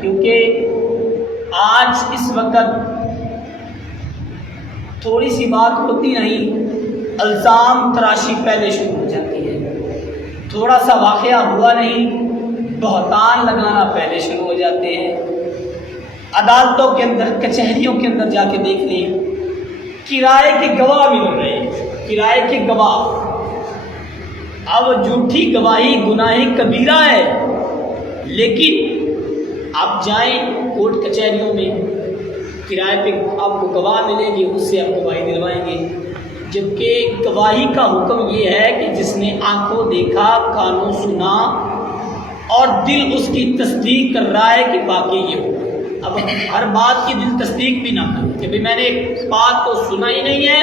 کیونکہ آج اس وقت تھوڑی سی بات ہوتی نہیں، الزام تراشی پہلے شروع ہو جاتی ہے، تھوڑا سا واقعہ ہوا نہیں، بہتان لگانا پہلے شروع ہو جاتے ہیں۔ عدالتوں کے اندر، کچہریوں کے اندر جا کے دیکھ لیں، کرائے کے گواہ مل رہے ہیں، کرائے کے گواہ۔ اب جھوٹی گواہی گناہ کبیرہ ہے، لیکن آپ جائیں کورٹ کچہریوں میں، کرائے پہ آپ کو گواہ ملیں گے، اس سے آپ گواہی دلوائیں گے، جبکہ گواہی کا حکم یہ ہے کہ جس نے آنکھوں دیکھا، کانوں سنا اور دل اس کی تصدیق کر رہا ہے کہ واقعی یہ ہو۔ اب ہر بات کی دل تصدیق بھی نہ کرے کہ بھائی میں نے ایک بات کو سنا ہی نہیں ہے،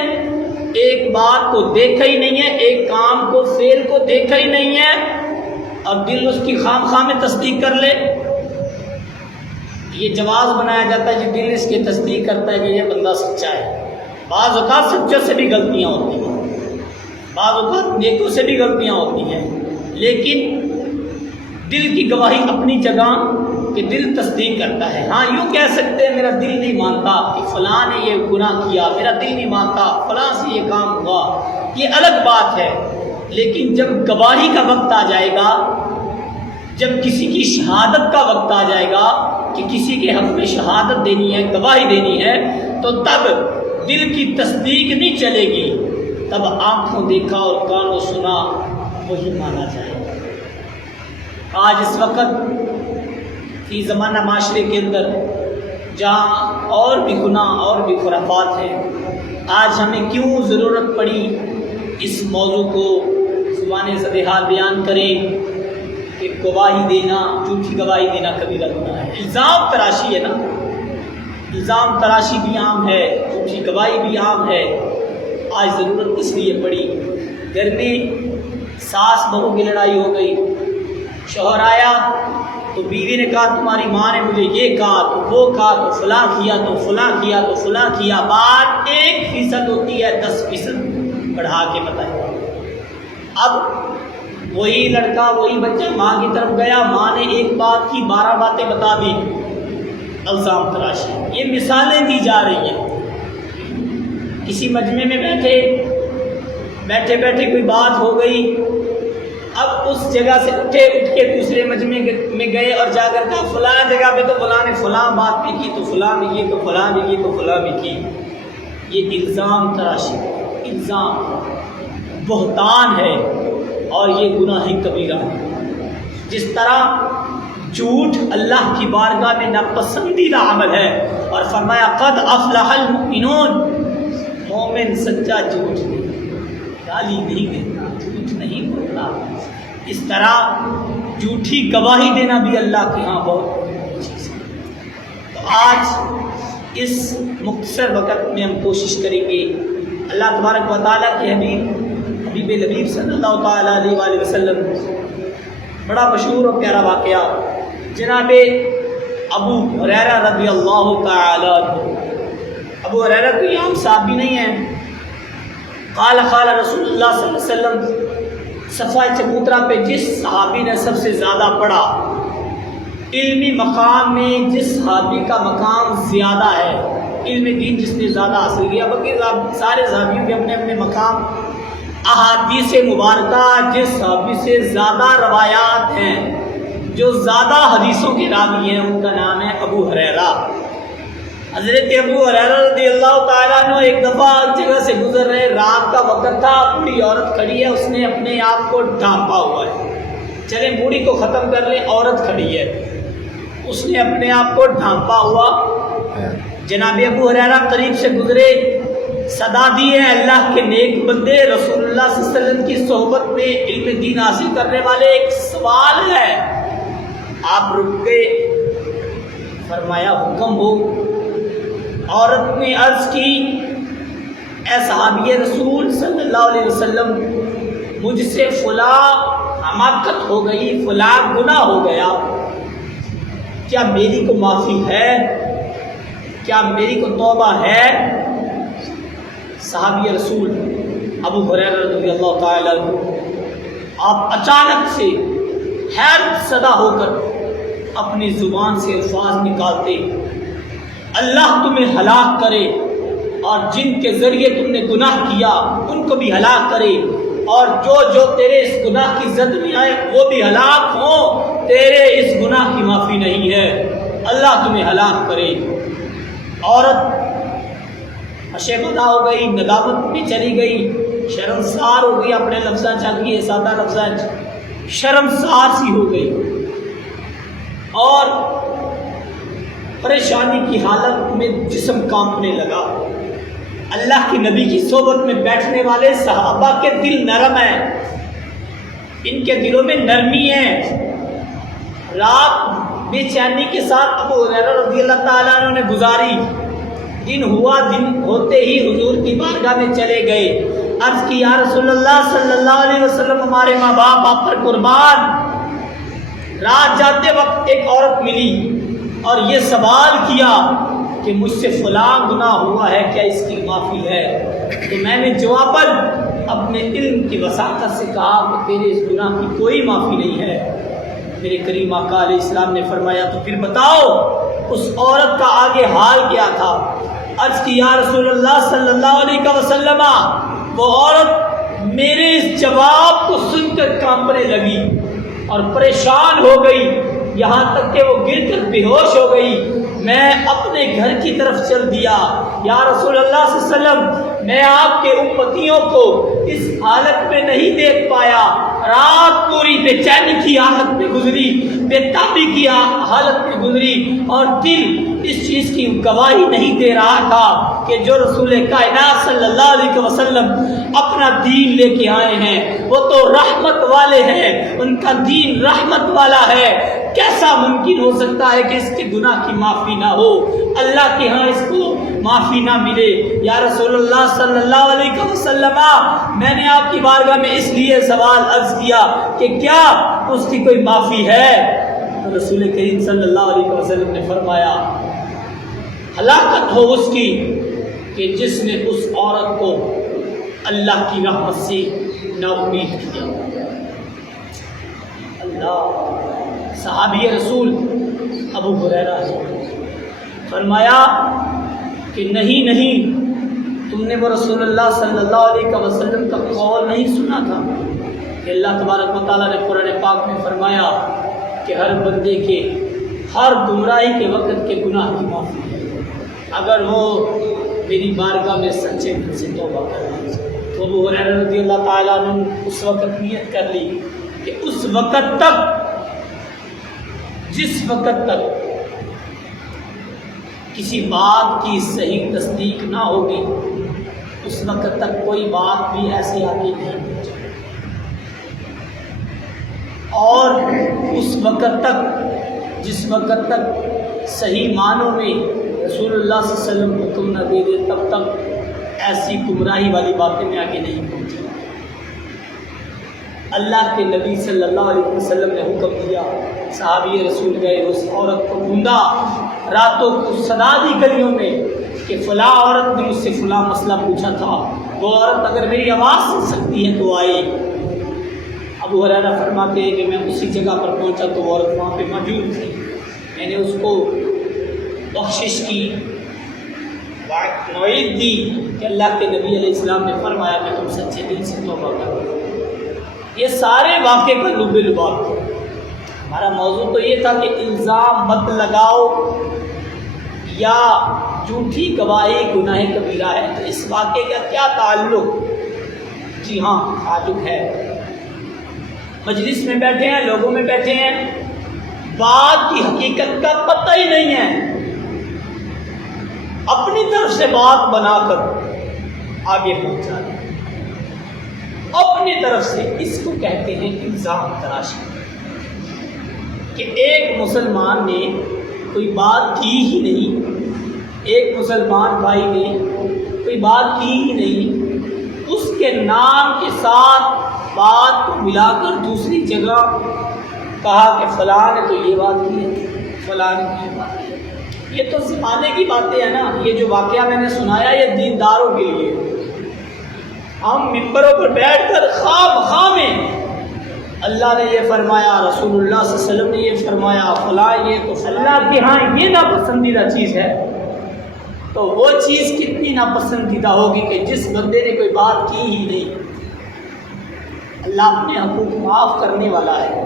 ایک بات کو دیکھا ہی نہیں ہے، ایک کام کو، فعل کو دیکھا ہی نہیں ہے، اور دل اس کی خام خواہ میں تصدیق کر لے۔ یہ جواز بنایا جاتا ہے کہ دل اس کی تصدیق کرتا ہے کہ یہ بندہ سچا ہے۔ بعض اوقات سچوں سے بھی غلطیاں ہوتی ہیں، بعض اوقات نیکوں سے بھی غلطیاں ہوتی ہیں، لیکن دل کی گواہی اپنی جگہ کہ دل تصدیق کرتا ہے۔ ہاں یوں کہہ سکتے ہیں میرا دل نہیں مانتا کہ فلاں نے یہ گناہ کیا، میرا دل نہیں مانتا فلاں سے یہ کام ہوا، یہ الگ بات ہے، لیکن جب گواہی کا وقت آ جائے گا، جب کسی کی شہادت کا وقت آ جائے گا کہ کسی کے حق میں شہادت دینی ہے، گواہی دینی ہے، تو تب دل کی تصدیق نہیں چلے گی، تب آنکھوں دیکھا اور کانوں سنا وہی مانا جائے گا۔ آج اس وقت فی زمانہ معاشرے کے اندر جہاں اور بھی گناہ اور بھی خرافات ہیں، آج ہمیں کیوں ضرورت پڑی اس موضوع کو زبان زد حال بیان کریں کہ گواہی دینا، جھوٹی گواہی دینا کبیرہ گناہ ہے۔ الزام تراشی ہے نا، الزام تراشی بھی عام ہے، جھوٹی گواہی بھی عام ہے۔ آج ضرورت اس لیے پڑی، گھر میں ساس بہو کی لڑائی ہو گئی، شوہر آیا تو بیوی نے کہا تمہاری ماں نے مجھے یہ کہا تو وہ کہا تو فلاں کیا تو فلاں کیا تو فلاں کیا، بات 1% ہوتی ہے 10% بڑھا کے بتائے۔ اب وہی لڑکا وہی بچہ ماں کی طرف گیا، ماں نے ایک بات کی 12 باتیں بتا دی، الزام تراشی۔ یہ مثالیں دی جا رہی ہیں۔ کسی مجمع میں بیٹھے کوئی بات ہو گئی، اب اس جگہ سے اٹھ کے دوسرے مجمع میں گئے اور جا کر کہا فلاں جگہ پہ تو فلاں نے فلاں بات بھی کی، تو فلاں نے یہ، تو فلاں نے یہ، تو فلاں بھی کی۔ یہ الزام تراشی، الزام بہتان ہے، اور یہ گناہ کبیرہ ہے۔ جس طرح جھوٹ اللہ کی بارگاہ میں ناپسندیدہ عمل ہے، اور فرمایا قد افلح المؤمنون، مومن سچا جھوٹ نہیں، گالی نہیں دیتا، جھوٹ نہیں بولتا۔ اس طرح جھوٹی گواہی دینا بھی اللہ کے ہاں بہت بڑی چیز ہے۔ تو آج اس مختصر وقت میں ہم کوشش کریں گے اللہ تبارک و تعالیٰ کے حبیب لبیب صلی اللہ تعالیٰ علیہ وآلہ وسلم، بڑا مشہور اور پیارا واقعہ جناب ابو ہریرہ رضی اللہ تعالیٰ عنہ۔ ابو ہریرہ کوئی عام صحابی نہیں ہے۔ قال رسول اللہ صلی اللہ علیہ وسلم، صفحہ چبوترا پہ جس صحابی نے سب سے زیادہ پڑھا، علمی مقام میں جس صحابی کا مقام زیادہ ہے، علم دین جس نے زیادہ حاصل کیا، باقی سارے صحابیوں کے اپنے اپنے مقام، احادیث مبارکہ جس صحابی سے زیادہ روایات ہیں، جو زیادہ حدیثوں کے راوی ہیں، ان کا نام ہے ابو ہریرہ۔ حضرت ابو ہریرہ رضی اللہ تعالیٰ عنہ ایک دفعہ جگہ سے گزر رہے، رات کا وقت تھا، بوڑھی عورت کھڑی ہے، اس نے اپنے آپ کو ڈھانپا ہوا ہے۔ چلیں بوڑھی کو ختم کر لیں، عورت کھڑی ہے، اس نے اپنے آپ کو ڈھانپا ہوا۔ جناب ابو ہریرہ قریب سے گزرے، صدا دی ہے اللہ کے نیک بندے، رسول اللہ صلی اللہ علیہ وسلم کی صحبت میں علم دین حاصل کرنے والے، ایک سوال ہے۔ آپ رک گئے، فرمایا حکم ہو۔ عورت نے عرض کی اے صحابی رسول صلی اللہ علیہ وسلم، مجھ سے فلاں حماقت ہو گئی، فلاں گناہ ہو گیا، کیا میری کو معافی ہے؟ کیا میری کو توبہ ہے؟ صحابی رسول ابو ہریرہ رضی اللہ تعالیٰ عنہ آپ اچانک سے حیرت زدہ ہو کر اپنی زبان سے الفاظ نکالتے، اللہ تمہیں ہلاک کرے، اور جن کے ذریعے تم نے گناہ کیا ان کو بھی ہلاک کرے، اور جو تیرے اس گناہ کی زد میں آئے وہ بھی ہلاک ہوں، تیرے اس گناہ کی معافی نہیں ہے، اللہ تمہیں ہلاک کرے۔ عورت شیمدہ ہو گئی، ندامت میں چلی گئی، شرمسار ہو گئی، اپنے لفظاں چاہیے ہے سادہ لفظاں شرمسار سی ہو گئی، اور پریشانی کی حالت میں جسم کانپنے لگا۔ اللہ کے نبی کی صحبت میں بیٹھنے والے صحابہ کے دل نرم ہیں، ان کے دلوں میں نرمی ہے۔ رات بے چینی کے ساتھ ابو ہریرہ رضی اللہ تعالیٰ عنہ نے گزاری، دن ہوا، دن ہوتے ہی حضور کی بارگاہ میں چلے گئے، عرض کی یا رسول اللہ صلی اللہ علیہ وسلم ہمارے ماں باپ آپ پر قربان۔ رات جاتے وقت ایک عورت ملی اور یہ سوال کیا کہ مجھ سے فلاں گناہ ہوا ہے، کیا اس کی معافی ہے؟ تو میں نے جواباً اپنے علم کی وساطت سے کہا کہ تیرے اس گناہ کی کوئی معافی نہیں ہے۔ میرے کریم آقا علیہ السلام نے فرمایا تو پھر بتاؤ اس عورت کا آگے حال کیا تھا؟ عرض کی یا رسول اللہ صلی اللہ علیہ وسلم، وہ عورت میرے اس جواب کو سن کر کانپنے لگی اور پریشان ہو گئی، یہاں تک کہ وہ گر کر بے ہوش ہو گئی۔ میں اپنے گھر کی طرف چل دیا، یا رسول اللہ صلی اللہ علیہ وسلم میں آپ کے امتیوں کو اس حالت میں نہیں دیکھ پایا، رات پوری بے چینی کی حالت میں گزری، بے تابی کی حالت میں گزری، اور دل اس چیز کی گواہی نہیں دے رہا تھا کہ جو رسول کائنات صلی اللہ علیہ وسلم اپنا دین لے کے آئے ہیں وہ تو رحمت والے ہیں، ان کا دین رحمت والا ہے، کیسا ممکن ہو سکتا ہے کہ اس کے گناہ کی معافی نہ ہو، اللہ کے ہاں اس کو معافی نہ ملے؟ یا رسول اللہ صلی اللہ علیہ وسلم میں نے آپ کی بارگاہ میں اس لیے سوال عرض کیا کہ کیا اس کی کوئی معافی ہے؟ تو رسول کریم صلی اللہ علیہ وسلم نے فرمایا ہلاکت ہو اس کی کہ جس نے اس عورت کو اللہ کی رحمت سے نا امید کیا۔ اللہ، صحابی رسول ابو ہریرہ فرمایا کہ نہیں تم نے وہ رسول اللہ صلی اللہ علیہ وسلم کا قول نہیں سنا تھا کہ اللہ تبارک و تعالیٰ نے قرآن پاک میں فرمایا کہ ہر بندے کے ہر گمراہی کے وقت کے گناہ کی معافی ہے اگر وہ میری بارگاہ میں سچے دل سے توبہ کرے۔ تو ابو ہریرہ رضی اللہ تعالیٰ عنہ اس وقت نیت کر لی کہ اس وقت تک، جس وقت تک کسی بات کی صحیح تصدیق نہ ہوگی اس وقت تک کوئی بات بھی ایسے آگے نہیں پہنچے، اور اس وقت تک جس وقت تک صحیح معنوں میں رسول اللہ صلی اللہ علیہ وسلم حکم نہ دے دے تب تک ایسی گمراہی والی باتیں میں آگے نہیں پہنچی۔ اللہ کے نبی صلی اللہ علیہ وسلم نے حکم دیا، صحابی رسول گئے، اس عورت کو ڈھونڈا، راتوں کو صدا دی گلیوں میں کہ فلاں عورت نے مجھ سے فلاں مسئلہ پوچھا تھا، وہ عورت اگر میری آواز سن سکتی ہے تو آئے۔ ابو ہریرہ فرماتے ہیں کہ میں اسی جگہ پر پہنچا تو وہ عورت وہاں پہ موجود تھی، میں نے اس کو بخشش کی، موعد دی کہ اللہ کے نبی علیہ السلام نے فرمایا کہ تم سچے دل سے توبہ کرو۔ یہ سارے واقعے کا لب لباب تھا۔ ہمارا موضوع تو یہ تھا کہ الزام مت لگاؤ یا جھوٹی گواہی گناہ کبیرہ ہے، تو اس واقعے کا کیا تعلق؟ جی ہاں تعلق ہے۔ مجلس میں بیٹھے ہیں، لوگوں میں بیٹھے ہیں، بات کی حقیقت کا پتہ ہی نہیں ہے، اپنی طرف سے بات بنا کر آگے پہنچا دیں، اپنی طرف سے، اس کو کہتے ہیں الزام تراشی، کہ ایک مسلمان نے کوئی بات کی ہی نہیں، ایک مسلمان بھائی نے کوئی بات کی ہی نہیں، اس کے نام کے ساتھ بات کو ملا کر دوسری جگہ کہا کہ فلاں نے تو یہ بات کی ہے، فلاں نے یہ بات کی ہے۔ یہ تو زمانے کی باتیں ہیں نا، یہ جو واقعہ میں نے سنایا یہ دینداروں کے لیے، ہم ممبروں پر بیٹھ کر خواہ میں اللہ نے یہ فرمایا، رسول اللہ صلی اللہ علیہ وسلم نے یہ فرمایا، فلاں یہ تو اللہ کے ہاں یہ ناپسندیدہ چیز ہے، تو وہ چیز کتنی ناپسندیدہ ہوگی کہ جس بندے نے کوئی بات کی ہی نہیں۔ اللہ اپنے حقوق معاف کرنے والا ہے،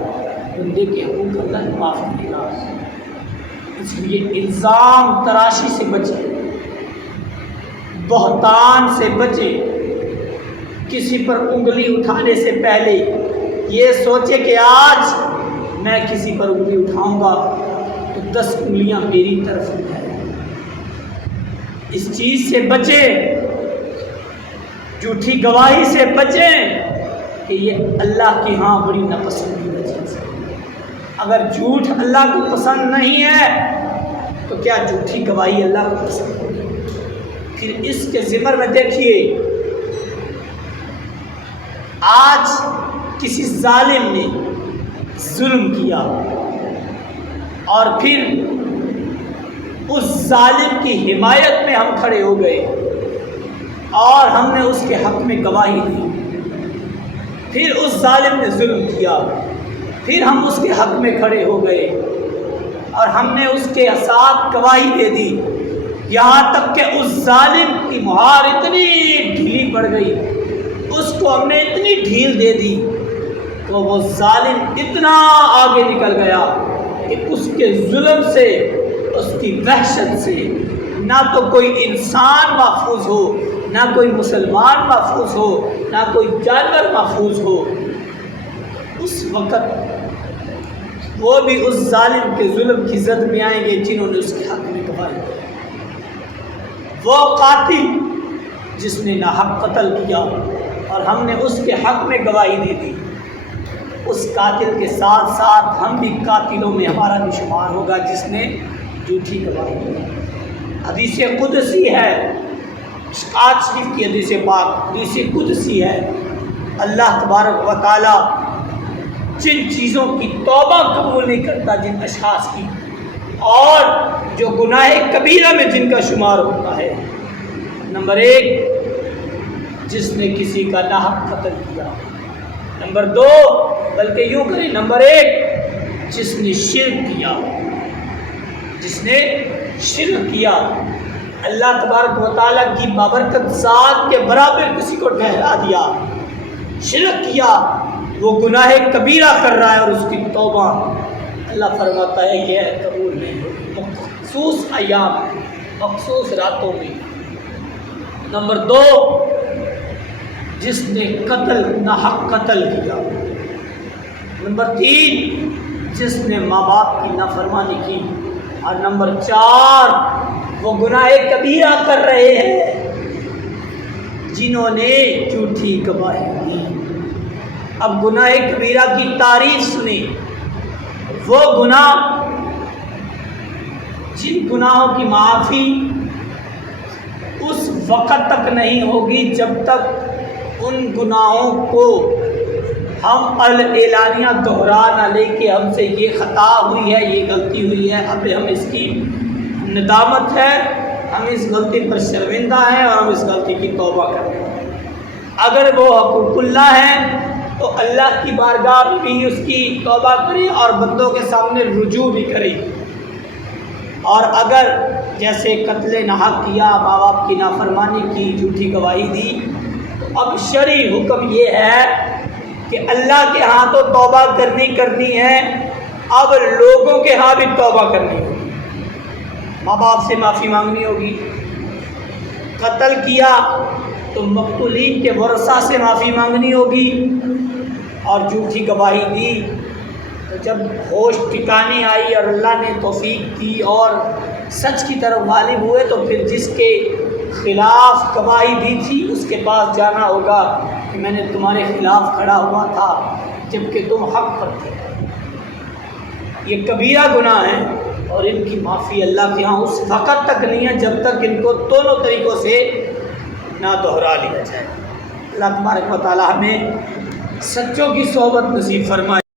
بندے کے حقوق اللہ معاف کرے گا۔ اس لیے الزام تراشی سے بچے، بہتان سے بچے، کسی پر انگلی اٹھانے سے پہلے یہ سوچے کہ آج میں کسی پر انگلی اٹھاؤں گا تو 10 انگلیاں میری طرف اٹھائیں۔ اس چیز سے بچیں، جھوٹی گواہی سے بچیں کہ یہ اللہ کے ہاں بڑی ناپسندیدہ چیز ہے۔ اگر جھوٹ اللہ کو پسند نہیں ہے تو کیا جھوٹی گواہی اللہ کو پسند ہوگی؟ پھر اس کے ذمر میں دیکھیے، آج کسی ظالم نے ظلم کیا اور پھر اس ظالم کی حمایت میں ہم کھڑے ہو گئے اور ہم نے اس کے حق میں گواہی دی۔ پھر اس ظالم نے ظلم کیا، پھر ہم اس کے حق میں کھڑے ہو گئے اور ہم نے اس کے ساتھ گواہی دے دی، یہاں تک کہ اس ظالم کی مہار اتنی ڈھیلی پڑ گئی، اس کو ہم نے اتنی ڈھیل دے دی تو وہ ظالم اتنا آگے نکل گیا کہ اس کے ظلم سے، اس کی وحشت سے نہ تو کوئی انسان محفوظ ہو، نہ کوئی مسلمان محفوظ ہو، نہ کوئی جانور محفوظ ہو۔ اس وقت وہ بھی اس ظالم کے ظلم کی زد میں آئیں گے جنہوں نے اس کے حق میں گواہی دی۔ وہ قاتل جس نے ناحق قتل کیا اور ہم نے اس کے حق میں گواہی دے دی، اس قاتل کے ساتھ ساتھ ہم بھی قاتلوں میں ہمارا بھی شمار ہوگا جس نے جھوٹی گواہی دی۔ حدیث قدسی ہے، آج شریف کی حدیث پاک حدیث قدسی ہے، اللہ تبارک و تعالی جن چیزوں کی توبہ قبول نہیں کرتا، جن اشخاص کی، اور جو گناہ کبیرہ میں جن کا شمار ہوتا ہے، نمبر 1 جس نے کسی کا ناحق قتل کیا، نمبر 2 بلکہ یوں کریں، نمبر 1 جس نے شرک کیا، جس نے شرک کیا، اللہ تبارک و تعالیٰ کی بابرکت ذات کے برابر کسی کو ٹھہرا دیا، شرک کیا، وہ گناہ کبیرہ کر رہا ہے اور اس کی توبہ اللہ فرماتا ہے یہ قبول نہیں ہوگی، مخصوص ایام، مخصوص راتوں میں۔ نمبر 2 جس نے قتل ناحق قتل کیا، نمبر 3 جس نے ماں باپ کی نافرمانی کی، اور نمبر 4 وہ گناہ کبیرہ کر رہے ہیں جنہوں نے جھوٹی گواہی دی۔ اب گناہ کبیرہ کی تعریف سنی، وہ گناہ جن گناہوں کی معافی اس وقت تک نہیں ہوگی جب تک ان گناہوں کو ہم اعلانیہ دہرا نہ لے کے ہم سے یہ خطا ہوئی ہے، یہ غلطی ہوئی ہے، اب ہم اس کی ندامت ہے، ہم اس غلطی پر شرمندہ ہیں اور ہم اس غلطی کی توبہ کریں۔ اگر وہ حقوق اللہ ہے تو اللہ کی بارگاہ میں بھی اس کی توبہ کریں اور بندوں کے سامنے رجوع بھی کریں۔ اور اگر جیسے قتل ناحق کیا، ماں باپ کی نافرمانی کی، جھوٹی گواہی دی، تو اب شرعی حکم یہ ہے کہ اللہ کے ہاں تو توبہ کرنی ہے، اب لوگوں کے ہاں بھی توبہ کرنی ہوگی، ماں باپ سے معافی مانگنی ہوگی۔ قتل کیا تو مقتولین کے ورثہ سے معافی مانگنی ہوگی، اور جھوٹی گواہی دی تو جب ہوش ٹھکانے آئی اور اللہ نے توفیق دی اور سچ کی طرف غالب ہوئے تو پھر جس کے خلاف گواہی دی تھی اس کے پاس جانا ہوگا کہ میں نے تمہارے خلاف کھڑا ہوا تھا جبکہ تم حق پر تھے۔ یہ کبیرہ گناہ ہیں اور ان کی معافی اللہ کے ہاں اس وقت تک نہیں ہے جب تک ان کو دونوں طریقوں سے نہ دہرا لیا جائے۔ اللہ تبارک و تعالی ہمیں سچوں کی صحبت نصیب فرمائے۔